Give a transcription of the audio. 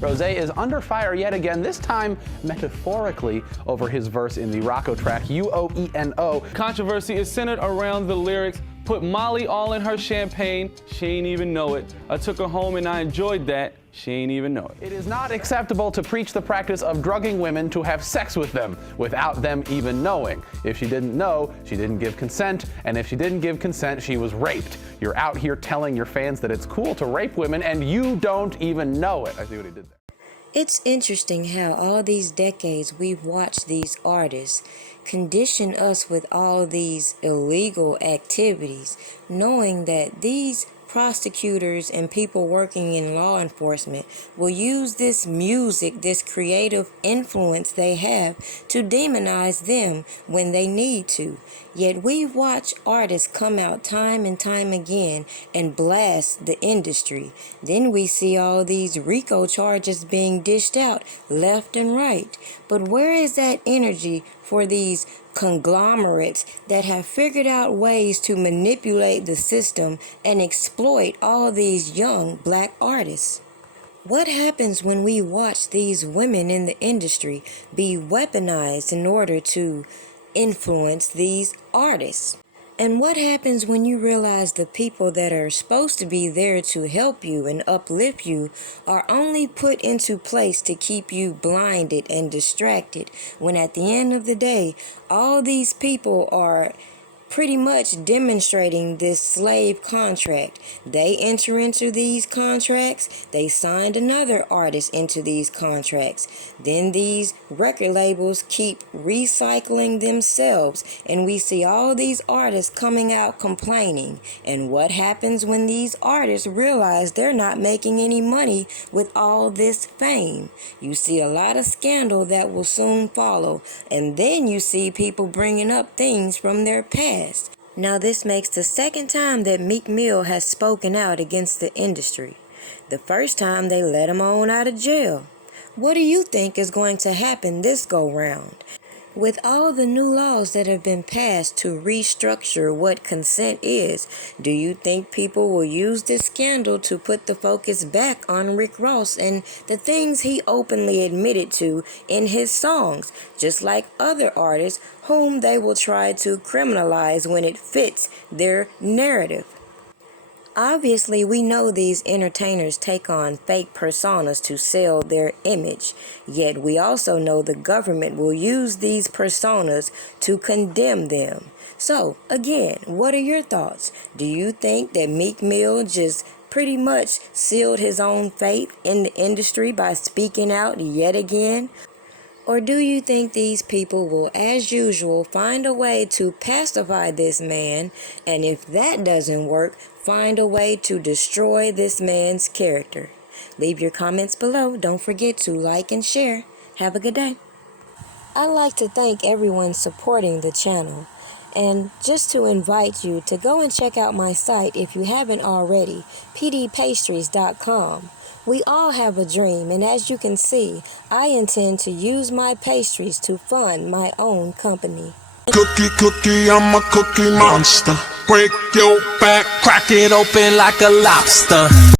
Rose is under fire yet again, this time metaphorically over his verse in the Rocco track UOENO. Controversy is centered around the lyrics, "Put Molly all in her champagne, she ain't even know it. I took her home and I enjoyed that, she ain't even know it." It is not acceptable to preach the practice of drugging women to have sex with them without them even knowing. If she didn't know, she didn't give consent, and if she didn't give consent, she was raped. You're out here telling your fans that it's cool to rape women and you don't even know it. I see what he did there. It's interesting how all these decades we've watched these artists condition us with all these illegal activities, knowing that these prosecutors and people working in law enforcement will use this music, this creative influence they have to demonize them when they need to. Yet we watch artists come out time and time again and blast the industry. Then we see all these RICO charges being dished out left and right. But where is that energy for these conglomerates that have figured out ways to manipulate the system and exploit all these young black artists? What happens when we watch these women in the industry be weaponized in order to influence these artists? And what happens when you realize the people that are supposed to be there to help you and uplift you are only put into place to keep you blinded and distracted, when at the end of the day, all these people are pretty much demonstrating this slave contract. They enter into these contracts, they signed another artist into these contracts. Then these record labels keep recycling themselves, and we see all these artists coming out complaining. And what happens when these artists realize they're not making any money with all this fame? You see a lot of scandal that will soon follow, and then you see people bringing up things from their past. Now this makes the second time that Meek Mill has spoken out against the industry. The first time they let him on out of jail. What do you think is going to happen this go round? With all the new laws that have been passed to restructure what consent is, do you think people will use this scandal to put the focus back on Rick Ross and the things he openly admitted to in his songs, just like other artists whom they will try to criminalize when it fits their narrative? Obviously, we know these entertainers take on fake personas to sell their image, yet we also know the government will use these personas to condemn them. So, again, what are your thoughts? Do you think that Meek Mill just pretty much sealed his own fate in the industry by speaking out yet again? Or do you think these people will, as usual, find a way to pacify this man, and if that doesn't work, find a way to destroy this man's character? Leave your comments below. Don't forget to like and share. Have a good day. I'd like to thank everyone supporting the channel, and just to invite you to go and check out my site if you haven't already, pdpastries.com. We all have a dream, and as you can see, I intend to use my pastries to fund my own company. Cookie, I'm a cookie monster. Break your back, crack it open like a lobster.